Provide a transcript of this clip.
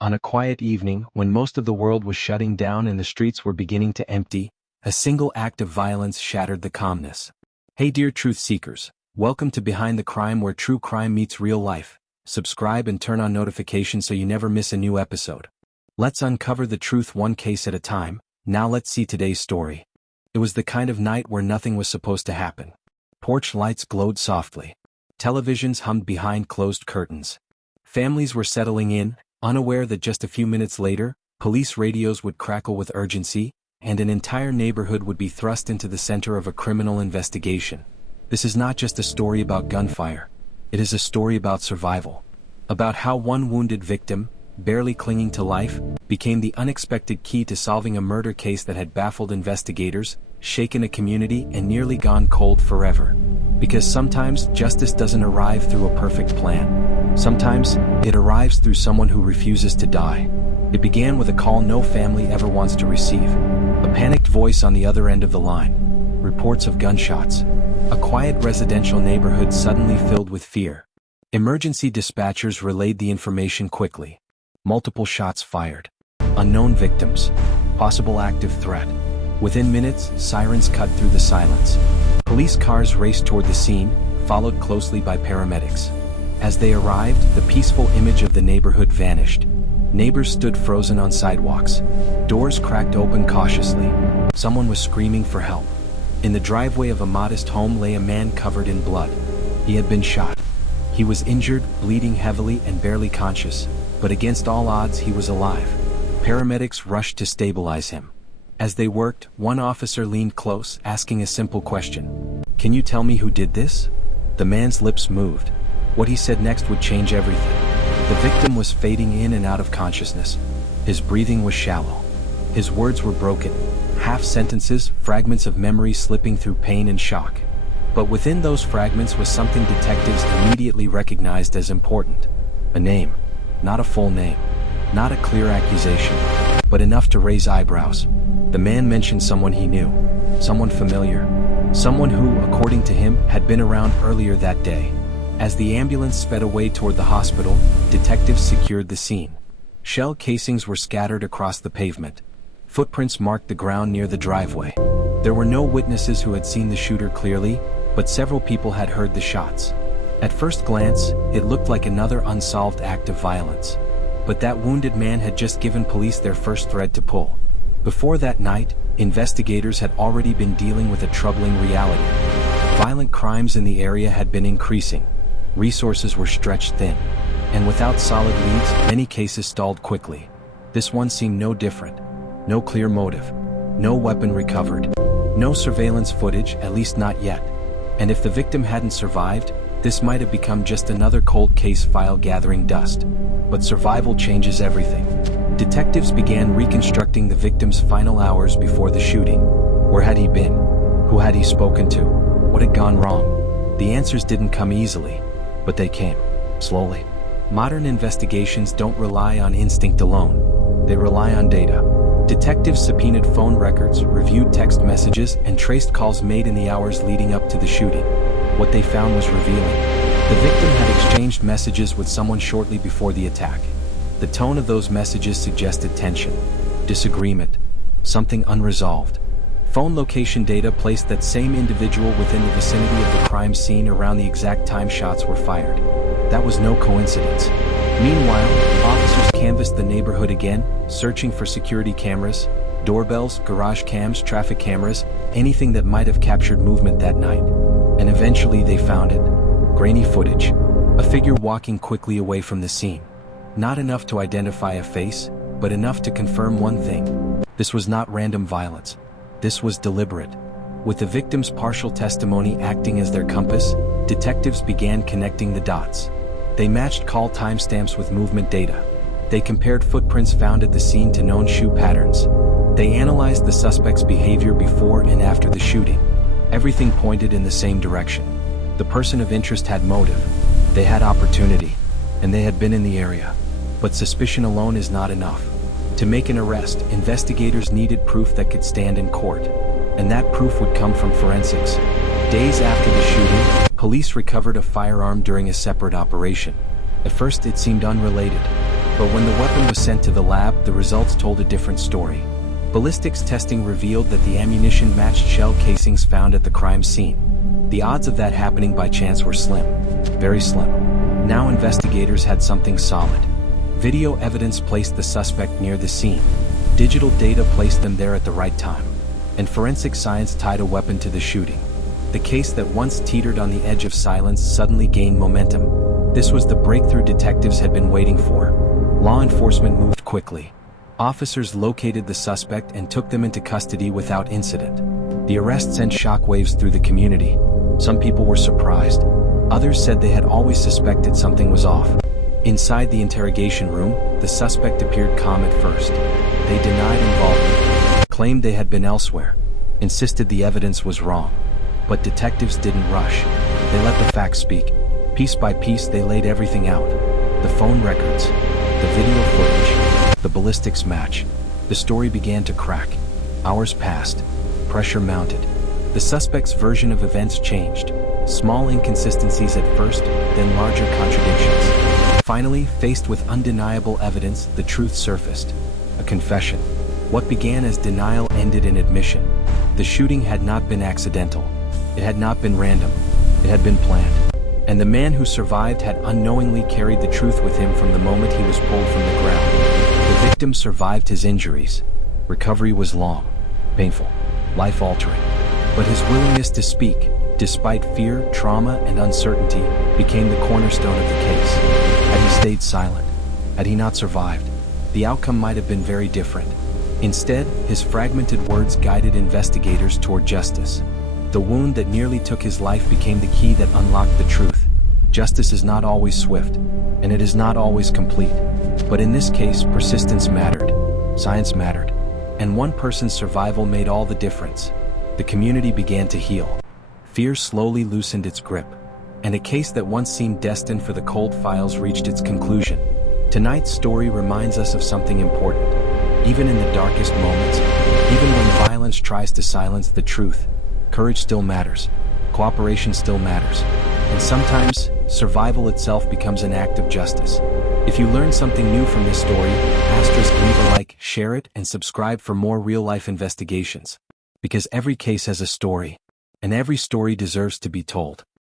On a quiet evening, when most of the world was shutting down and the streets were beginning to empty, a single act of violence shattered the calmness. Hey dear truth seekers, welcome to Behind the Crime, where true crime meets real life. Subscribe and turn on notifications so you never miss a new episode. Let's uncover the truth one case at a time. Now let's see today's story. It was the kind of night where nothing was supposed to happen. Porch lights glowed softly. Televisions hummed behind closed curtains. Families were settling in, unaware that just a few minutes later, police radios would crackle with urgency, and an entire neighborhood would be thrust into the center of a criminal investigation. This is not just a story about gunfire. It is a story about survival. About how one wounded victim, barely clinging to life, became the unexpected key to solving a murder case that had baffled investigators, shaken a community, and nearly gone cold forever. Because sometimes justice doesn't arrive through a perfect plan. Sometimes it arrives through someone who refuses to die. It began with a call no family ever wants to receive. A panicked voice on the other end of the line. Reports of gunshots. A quiet residential neighborhood suddenly filled with fear. Emergency dispatchers relayed the information quickly. Multiple shots fired. Unknown victims. Possible active threat. Within minutes, sirens cut through the silence. Police cars raced toward the scene, followed closely by paramedics. As they arrived, the peaceful image of the neighborhood vanished. Neighbors stood frozen on sidewalks. Doors cracked open cautiously. Someone was screaming for help. In the driveway of a modest home lay a man covered in blood. He had been shot. He was injured, bleeding heavily and barely conscious, but against all odds he was alive. Paramedics rushed to stabilize him. As they worked, one officer leaned close, asking a simple question. "Can you tell me who did this?" The man's lips moved. What he said next would change everything. The victim was fading in and out of consciousness. His breathing was shallow. His words were broken. Half sentences, fragments of memory slipping through pain and shock. But within those fragments was something detectives immediately recognized as important. A name. Not a full name. Not a clear accusation. But enough to raise eyebrows. The man mentioned someone he knew. Someone familiar. Someone who, according to him, had been around earlier that day. As the ambulance sped away toward the hospital, detectives secured the scene. Shell casings were scattered across the pavement. Footprints marked the ground near the driveway. There were no witnesses who had seen the shooter clearly, but several people had heard the shots. At first glance, it looked like another unsolved act of violence. But that wounded man had just given police their first thread to pull. Before that night, investigators had already been dealing with a troubling reality. Violent crimes in the area had been increasing. Resources were stretched thin. And without solid leads, many cases stalled quickly. This one seemed no different. No clear motive. No weapon recovered. No surveillance footage, at least not yet. And if the victim hadn't survived, this might have become just another cold case file gathering dust. But survival changes everything. Detectives began reconstructing the victim's final hours before the shooting. Where had he been? Who had he spoken to? What had gone wrong? The answers didn't come easily, but they came, slowly. Modern investigations don't rely on instinct alone. They rely on data. Detectives subpoenaed phone records, reviewed text messages, and traced calls made in the hours leading up to the shooting. What they found was revealing. The victim had exchanged messages with someone shortly before the attack. The tone of those messages suggested tension, disagreement, something unresolved. Phone location data placed that same individual within the vicinity of the crime scene around the exact time shots were fired. That was no coincidence. Meanwhile, officers canvassed the neighborhood again, searching for security cameras, doorbells, garage cams, traffic cameras, anything that might have captured movement that night. And eventually they found it. Grainy footage. A figure walking quickly away from the scene. Not enough to identify a face, but enough to confirm one thing. This was not random violence. This was deliberate. With the victim's partial testimony acting as their compass, detectives began connecting the dots. They matched call timestamps with movement data. They compared footprints found at the scene to known shoe patterns. They analyzed the suspect's behavior before and after the shooting. Everything pointed in the same direction. The person of interest had motive. They had opportunity. And they had been in the area. But suspicion alone is not enough. To make an arrest, investigators needed proof that could stand in court. And that proof would come from forensics. Days after the shooting, police recovered a firearm during a separate operation. At first it seemed unrelated. But when the weapon was sent to the lab, the results told a different story. Ballistics testing revealed that the ammunition matched shell casings found at the crime scene. The odds of that happening by chance were slim. Very slim. Now investigators had something solid. Video evidence placed the suspect near the scene. Digital data placed them there at the right time. And forensic science tied a weapon to the shooting. The case that once teetered on the edge of silence suddenly gained momentum. This was the breakthrough detectives had been waiting for. Law enforcement moved quickly. Officers located the suspect and took them into custody without incident. The arrest sent shockwaves through the community. Some people were surprised. Others said they had always suspected something was off. Inside the interrogation room, the suspect appeared calm at first. They denied involvement, claimed they had been elsewhere, insisted the evidence was wrong. But detectives didn't rush. They let the facts speak. Piece by piece they laid everything out. The phone records, the video footage, the ballistics match. The story began to crack. Hours passed. Pressure mounted. The suspect's version of events changed. Small inconsistencies at first, then larger contradictions. Finally, faced with undeniable evidence, the truth surfaced. A confession. What began as denial ended in admission. The shooting had not been accidental. It had not been random. It had been planned. And the man who survived had unknowingly carried the truth with him from the moment he was pulled from the ground. The victim survived his injuries. Recovery was long, painful, life-altering. But his willingness to speak, despite fear, trauma, and uncertainty, became the cornerstone of the case. Had he stayed silent, had he not survived, the outcome might have been very different. Instead, his fragmented words guided investigators toward justice. The wound that nearly took his life became the key that unlocked the truth. Justice is not always swift, and it is not always complete. But in this case, persistence mattered, science mattered, and one person's survival made all the difference. The community began to heal. Fear slowly loosened its grip, and a case that once seemed destined for the cold files reached its conclusion. Tonight's story reminds us of something important. Even in the darkest moments, even when violence tries to silence the truth, courage still matters, cooperation still matters, and sometimes, survival itself becomes an act of justice. If you learned something new from this story, leave a like, share it, and subscribe for more real-life investigations. Because every case has a story, and every story deserves to be told.